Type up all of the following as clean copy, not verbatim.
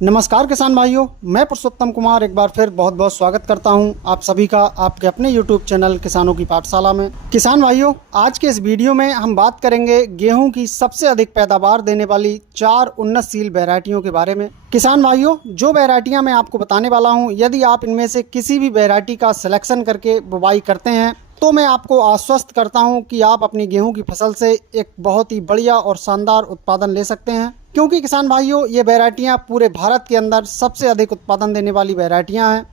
नमस्कार किसान भाइयों, मैं पुरुषोत्तम कुमार एक बार फिर बहुत बहुत स्वागत करता हूं आप सभी का आपके अपने YouTube चैनल किसानों की पाठशाला में। किसान भाइयों, आज के इस वीडियो में हम बात करेंगे गेहूं की सबसे अधिक पैदावार देने वाली 4 उन्नतशील वैरायटियों के बारे में। किसान भाइयों, जो वैरायटियां मैं आपको बताने वाला हूं, यदि आप इनमें से किसी भी वैरायटी का सिलेक्शन करके बुवाई करते हैं तो मैं आपको आश्वस्त करता हूं कि आप अपनी गेहूं की फसल से एक बहुत ही बढ़िया और शानदार उत्पादन ले सकते हैं। क्योंकि किसान भाइयों, ये वैरायटियां पूरे भारत के अंदर सबसे अधिक उत्पादन देने वाली वैरायटियां हैं।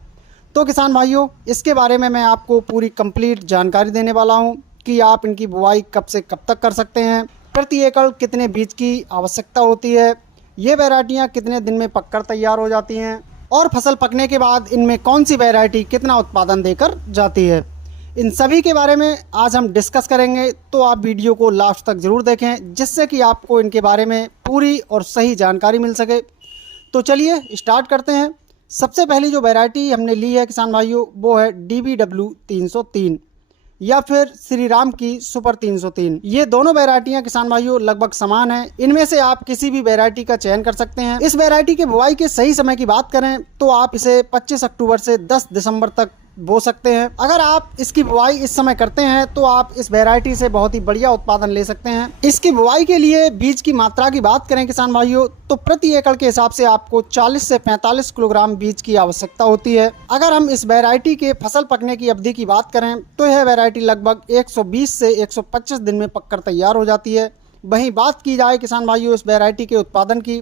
तो किसान भाइयों, इसके बारे में मैं आपको पूरी कंप्लीट जानकारी देने वाला हूं कि आप इनकी बुआई कब से कब तक कर सकते हैं, प्रति एकड़ कितने बीज की आवश्यकता होती है, ये वैरायटियाँ कितने दिन में पककर तैयार हो जाती हैं और फसल पकने के बाद इनमें कौन सी वैरायटी कितना उत्पादन देकर जाती है। इन सभी के बारे में आज हम डिस्कस करेंगे, तो आप वीडियो को लास्ट तक ज़रूर देखें जिससे कि आपको इनके बारे में पूरी और सही जानकारी मिल सके। तो चलिए स्टार्ट करते हैं। सबसे पहली जो वैरायटी हमने ली है किसान भाइयों, वो है DBW 303 या फिर श्री राम की सुपर 303। ये दोनों वैरायटियां किसान भाइयों लगभग समान हैं। इनमें से आप किसी भी वैरायटी का चयन कर सकते हैं। इस वैरायटी के बुआई के सही समय की बात करें तो आप इसे 25 अक्टूबर से 10 दिसंबर तक बो सकते हैं। अगर आप इसकी बुआई इस समय करते हैं तो आप इस वैरायटी से बहुत ही बढ़िया उत्पादन ले सकते हैं। इसकी बुआई के लिए बीज की मात्रा की बात करें किसान भाइयों, तो प्रति एकड़ के हिसाब से आपको 40 से 45 किलोग्राम बीज की आवश्यकता होती है। अगर हम इस वैरायटी के फसल पकने की अवधि की बात करें तो यह वैरायटी लगभग 120 से 125 दिन में पककर तैयार हो जाती है। वहीं बात की जाए किसान भाइयों इस वैरायटी के उत्पादन की,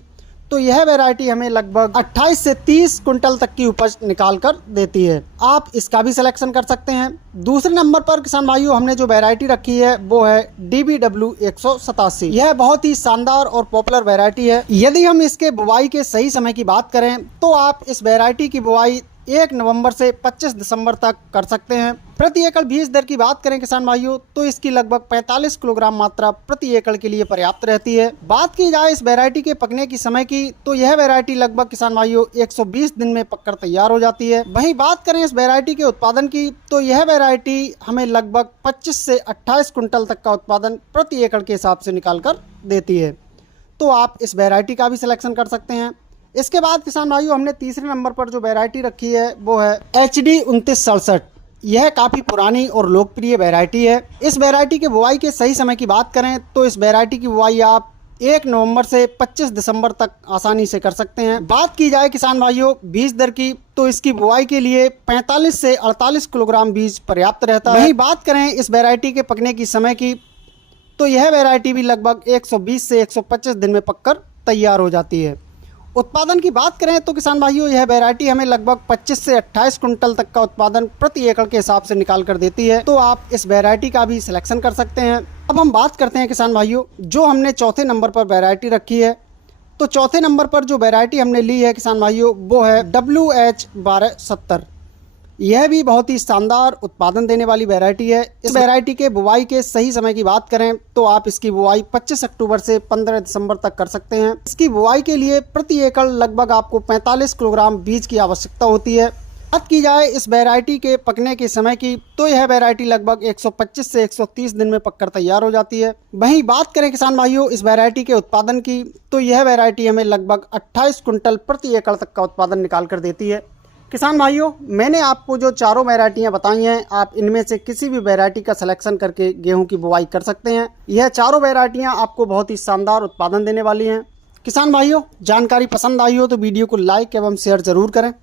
तो यह वैरायटी हमें लगभग 28 से 30 कुंटल तक की उपज निकाल कर देती है। आप इसका भी सिलेक्शन कर सकते हैं। दूसरे नंबर पर किसान भाइयों हमने जो वैरायटी रखी है वो है DBW 187। यह बहुत ही शानदार और पॉपुलर वैरायटी है। यदि हम इसके बुआई के सही समय की बात करें तो आप इस वैरायटी की बुआई 1 नवंबर से 25 दिसंबर तक कर सकते हैं। प्रति एकड़ बीज दर की बात करें किसान भाइयों तो इसकी लगभग 45 किलोग्राम मात्रा प्रति एकड़ के लिए पर्याप्त रहती है। बात की जाए इस वैरायटी के पकने की समय की, तो यह वैरायटी लगभग किसान भाइयों 120 दिन में पककर तैयार हो जाती है। वहीं बात करें इस वैरायटी के उत्पादन की, तो यह वैरायटी हमें लगभग 25 से 28 कुंटल तक का उत्पादन प्रति एकड़ के हिसाब से निकाल कर देती है। तो आप इस वैरायटी का भी सिलेक्शन कर सकते हैं। इसके बाद किसान भाइयों हमने तीसरे नंबर पर जो वैरायटी रखी है वो है HD 2967। यह काफ़ी पुरानी और लोकप्रिय वैरायटी है। इस वैरायटी के बुआई के सही समय की बात करें तो इस वैरायटी की बुआई आप 1 नवंबर से 25 दिसंबर तक आसानी से कर सकते हैं। बात की जाए किसान भाइयों बीज दर की, तो इसकी बुआई के लिए 45 से 48 किलोग्राम बीज पर्याप्त रहता है। वहीं बात करें इस वैरायटी के पकने की समय की, तो यह वैरायटी भी लगभग 120 से 125 दिन में पककर तैयार हो जाती है। उत्पादन की बात करें तो किसान भाइयों यह वैरायटी हमें लगभग 25 से 28 कुंटल तक का उत्पादन प्रति एकड़ के हिसाब से निकाल कर देती है। तो आप इस वैरायटी का भी सिलेक्शन कर सकते हैं। अब हम बात करते हैं किसान भाइयों जो हमने चौथे नंबर पर वैरायटी रखी है। तो चौथे नंबर पर जो वैरायटी हमने ली है किसान भाइयों वो है WH 1270। यह भी बहुत ही शानदार उत्पादन देने वाली वैरायटी है। इस वैरायटी के बुआई के सही समय की बात करें तो आप इसकी बुआई 25 अक्टूबर से 15 दिसंबर तक कर सकते हैं। इसकी बुआई के लिए प्रति एकड़ लगभग आपको 45 किलोग्राम बीज की आवश्यकता होती है। बात की जाए इस वैरायटी के पकने के समय की, तो यह वैरायटी लगभग 125 से 130 दिन में पककर तैयार हो जाती है। वहीं बात करें किसान भाइयों इस वैरायटी के उत्पादन की, तो यह वैरायटी हमें लगभग 28 कुंटल प्रति एकड़ तक का उत्पादन निकाल कर देती है। किसान भाइयों, मैंने आपको जो चारों वैरायटियां बताई हैं, आप इनमें से किसी भी वैरायटी का सिलेक्शन करके गेहूं की बुआई कर सकते हैं। यह चारों वैरायटियां आपको बहुत ही शानदार उत्पादन देने वाली हैं। किसान भाइयों, जानकारी पसंद आई हो तो वीडियो को लाइक एवं शेयर जरूर करें।